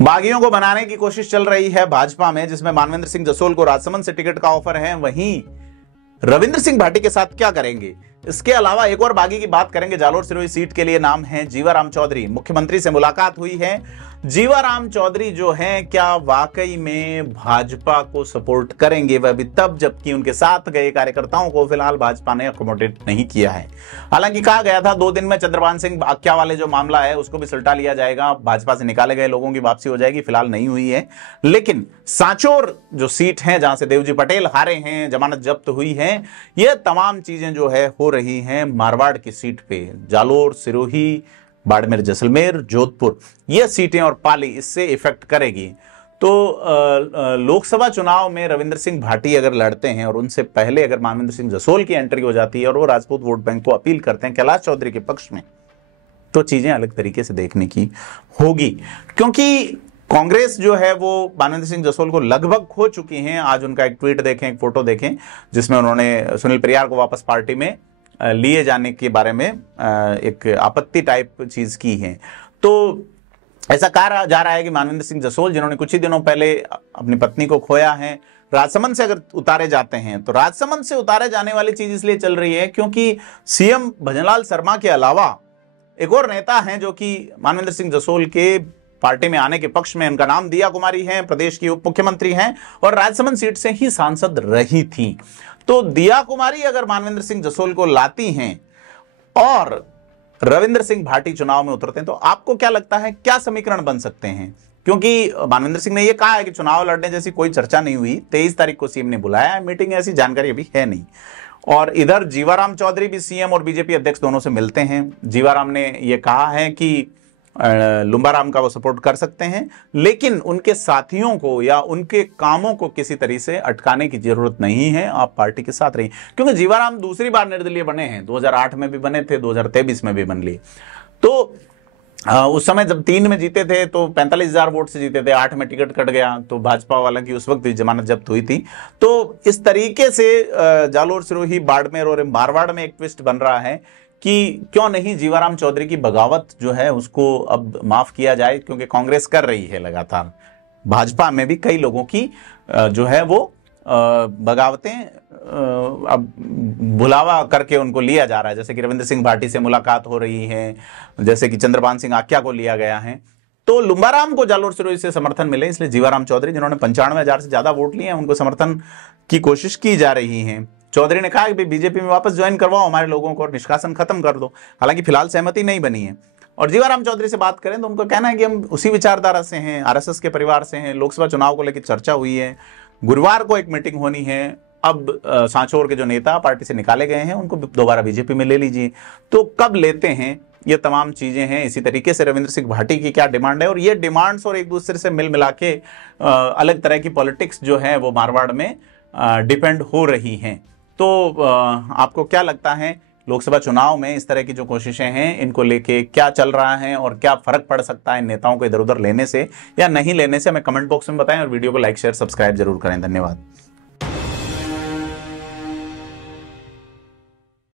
बागियों को बनाने की कोशिश चल रही है भाजपा में, जिसमें मानवेंद्र सिंह जसोल को राजसमंद से टिकट का ऑफर है। वहीं रविंद्र सिंह भाटी के साथ क्या करेंगे, इसके अलावा एक और बागी की बात करेंगे। जालोर सिरोही सीट के लिए नाम है जीवाराम चौधरी। मुख्यमंत्री से मुलाकात हुई है। जीवाराम चौधरी जो हैं, क्या वाकई में भाजपा को सपोर्ट करेंगे? वह भी तब जबकि उनके साथ गए कार्यकर्ताओं को फिलहाल भाजपा ने अकोमोडेट नहीं किया है। हालांकि कहा गया था 2 दिन में चंद्रभान सिंह आख्या वाले जो मामला है उसको भी सुलटा लिया जाएगा, भाजपा से निकाले गए लोगों की वापसी हो जाएगी। फिलहाल नहीं हुई है। लेकिन सांचौर जो सीट है जहां से देवजी पटेल हारे हैं, जमानत जब्त हुई है, यह तमाम चीजें जो है हो रही हैं मारवाड़ की सीट पे। जालोर, सिरोही, बाड़मेर, जैसलमेर, जोधपुर, ये सीटें और पाली इससे इफेक्ट करेगी। तो लोकसभा चुनाव में रविंद्र सिंह भाटी अगर लड़ते हैं और उनसे पहले अगर मानवेंद्र सिंह जसोल की एंट्री हो जाती है और वो राजपूत वोट बैंक को अपील करते हैं कैलाश चौधरी के पक्ष में, तो चीजें अलग तरीके से देखने की होगी। क्योंकि कांग्रेस जो है वो मानवेंद्र सिंह जसोल को लगभग खो चुकी है। आज उनका एक ट्वीट देखें, एक फोटो देखें, जिसमें उन्होंने सुनील परियार को वापस पार्टी में लिए जाने के बारे में एक आपत्ति टाइप चीज की है। तो ऐसा कहा जा रहा है कि मानवेंद्र सिंह जसोल, जिन्होंने कुछ ही दिनों पहले अपनी पत्नी को खोया है, राजसमंद से अगर उतारे जाते हैं तो राजसमंद से उतारे जाने वाली चीज इसलिए चल रही है क्योंकि सीएम भजनलाल शर्मा के अलावा एक और नेता हैं जो कि मानवेंद्र सिंह जसोल के पार्टी में आने के पक्ष में, उनका नाम दिया कुमारी हैं, प्रदेश की उप मुख्यमंत्री हैं और राजसमंद सीट से ही सांसद रही थी। तो दिया कुमारी अगर मानवेंद्र सिंह जसोल को लाती हैं और रविंद्र सिंह भाटी चुनाव में उतरते हैं, तो आपको क्या लगता है क्या समीकरण बन सकते हैं? क्योंकि मानवेंद्र सिंह ने यह कहा है कि चुनाव लड़ने जैसी कोई चर्चा नहीं हुई। 23 तारीख को सीएम ने बुलाया है मीटिंग, ऐसी जानकारी अभी है नहीं। और इधर जीवाराम चौधरी भी सीएम और बीजेपी अध्यक्ष दोनों से मिलते हैं। जीवाराम ने यह कहा है कि लुम्बाराम का वो सपोर्ट कर सकते हैं, लेकिन उनके साथियों को या उनके कामों को किसी तरीके से अटकाने की जरूरत नहीं है, आप पार्टी के साथ रहिए। क्योंकि जीवाराम दूसरी बार निर्दलीय बने हैं, 2008 में भी बने थे, 2023 में भी बन लिए। तो उस समय जब 3 में जीते थे तो 45,000 वोट से जीते थे, 8 में टिकट कट गया तो भाजपा वाला की उस वक्त भी जमानत जब्त हुई थी। तो इस तरीके से जालोर, सिरोही, बाड़मेर और मारवाड़ में एक ट्विस्ट बन रहा है कि क्यों नहीं जीवाराम चौधरी की बगावत जो है उसको अब माफ किया जाए, क्योंकि कांग्रेस कर रही है लगातार। भाजपा में भी कई लोगों की जो है वो बगावतें अब बुलावा करके उनको लिया जा रहा है। जैसे कि रविंद्र सिंह भाटी से मुलाकात हो रही है, जैसे कि चंद्रभान सिंह आख्या को लिया गया है। तो लुम्बाराम को जालोर सिरोही से समर्थन मिले, इसलिए जीवाराम चौधरी, जिन्होंने 95,000 से ज्यादा वोट लिए हैं, उनको समर्थन की कोशिश की जा रही है। चौधरी ने कहा कि बीजेपी में वापस ज्वाइन करवाओ हमारे लोगों को और निष्कासन खत्म कर दो। हालांकि फिलहाल सहमति नहीं बनी है। और जीवाराम चौधरी से बात करें तो उनको कहना है कि हम उसी विचारधारा से हैं, आरएसएस के परिवार से हैं। लोकसभा चुनाव को लेकर चर्चा हुई है, गुरुवार को एक मीटिंग होनी है। अब सांचौर के जो नेता पार्टी से निकाले गए हैं उनको दोबारा बीजेपी में ले लीजिए। तो कब लेते हैं, ये तमाम चीजें हैं। इसी तरीके से रविंद्र सिंह भाटी की क्या डिमांड है, और ये डिमांड्स और एक दूसरे से मिल मिला के अलग तरह की पॉलिटिक्स जो है वो मारवाड़ में डिपेंड हो रही हैं। तो आपको क्या लगता है लोकसभा चुनाव में इस तरह की जो कोशिशें हैं इनको लेके क्या चल रहा है और क्या फर्क पड़ सकता है नेताओं को इधर उधर लेने से या नहीं लेने से? हमें कमेंट बॉक्स में बताएं और वीडियो को लाइक, शेयर, सब्सक्राइब जरूर करें। धन्यवाद।